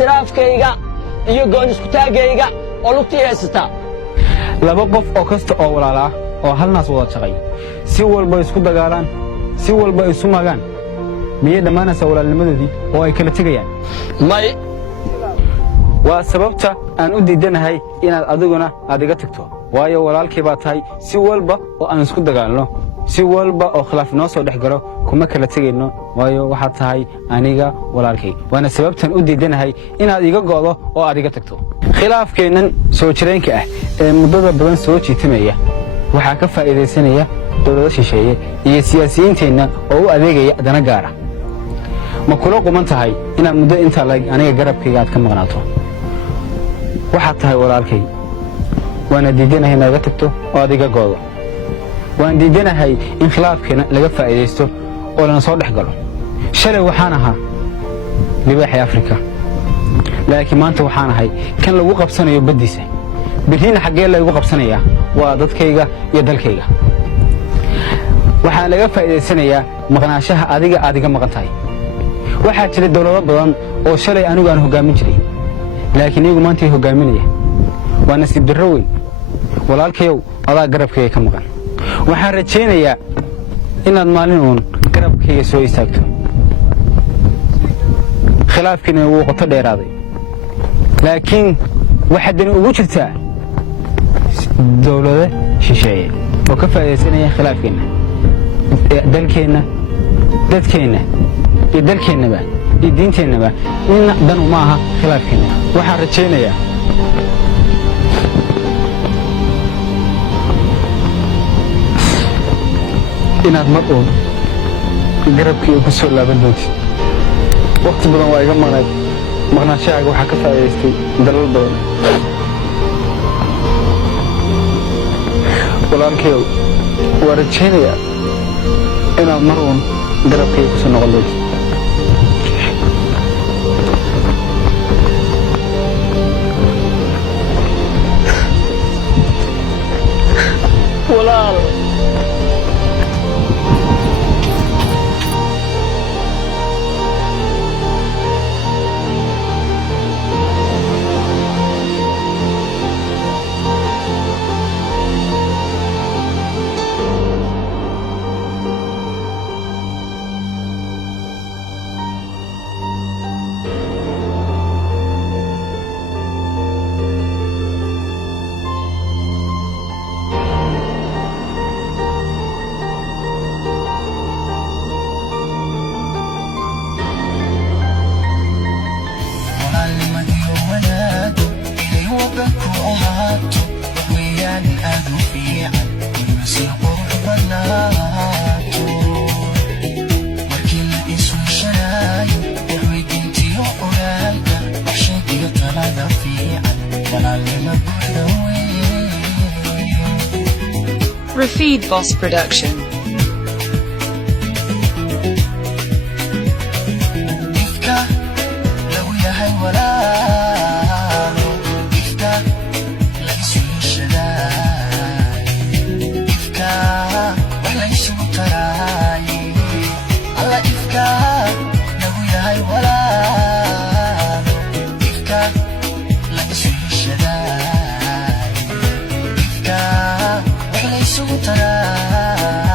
ixtiraafkayga iyo goon isku taagayga oo lugtii haysata laba qof oo kasta oo walaal ah oo hal naas wada shaqay si walba isku dagaalaan si walba isu magaan miyay dhamaanaysa walaalnimadoodii oo ay kala tagayaan may waa sababta aan u diidanahay inaad adiguna adiga tagto waayo walaalkii baa tahay si walba oo aan isku dagaalno si walba oo khilaaf noo soo dhex galo kuma kala tagayno waayo waxa tahay aniga walaalkay waana sababtan u diidanahay inaad iga go'do oo adiga tagto khilaafkeenan soo jireenka ah ee muddada badan soo jiitamaya waxa ka faa'iideysanaya dawladda shisheeye iyo siyaasiyiinteena oo u adeegaya dana gaar ah ma kula quman tahay inaad muddo inta aniga garabkayga aad ka maqnaato waxa tahay walaalkay waana diidanahay inaad iga tagto oo adiga go'do waan diidanahay in khilaafkeena laga faa'iideysto oo lana soo dhex galo shalay waxaan ahaa libaaxii Afrika laakiin maanta waxaan ahay kan lagu qabsanayo badiisa birina xagee lagu qabsanayaa waa dadkayga iyo dalkayga waxaan laga faa'iideysanayaa maqnaashaha adiga maqan tahay waxaa jira dawlado badan oo shalay anigu aan hogaamin jiray laakiin iyagu maanta ay hogaaminaya waa nasiib darro weyn walaalkayow adaa garabkayga ka maqan waxaan rajaynayaa inaad maalin uun garabkayga soo istaagto khilaafkiina wuu qoto dheeraaday laakiin waxaa dani ugu jirtaa dawlado shisheeye oo ka faa'iideysanaya khilaafkeena dalkeena dadkeena iyo dalkeennaba iyo diinteennaba in dan uma aha khilaafkeena waxaan rajaynayaa inaad mar uun garabkii ku soo laaban doontid waqti badan waa iga maqnayd maqnaashahaaga waxaa ka faa'iidaystay dalal badan walaalkayow waa rajaynayaa inaad mar uun garabkayga ku soo noqon doontid walaal Rafid Boss Production. Sugar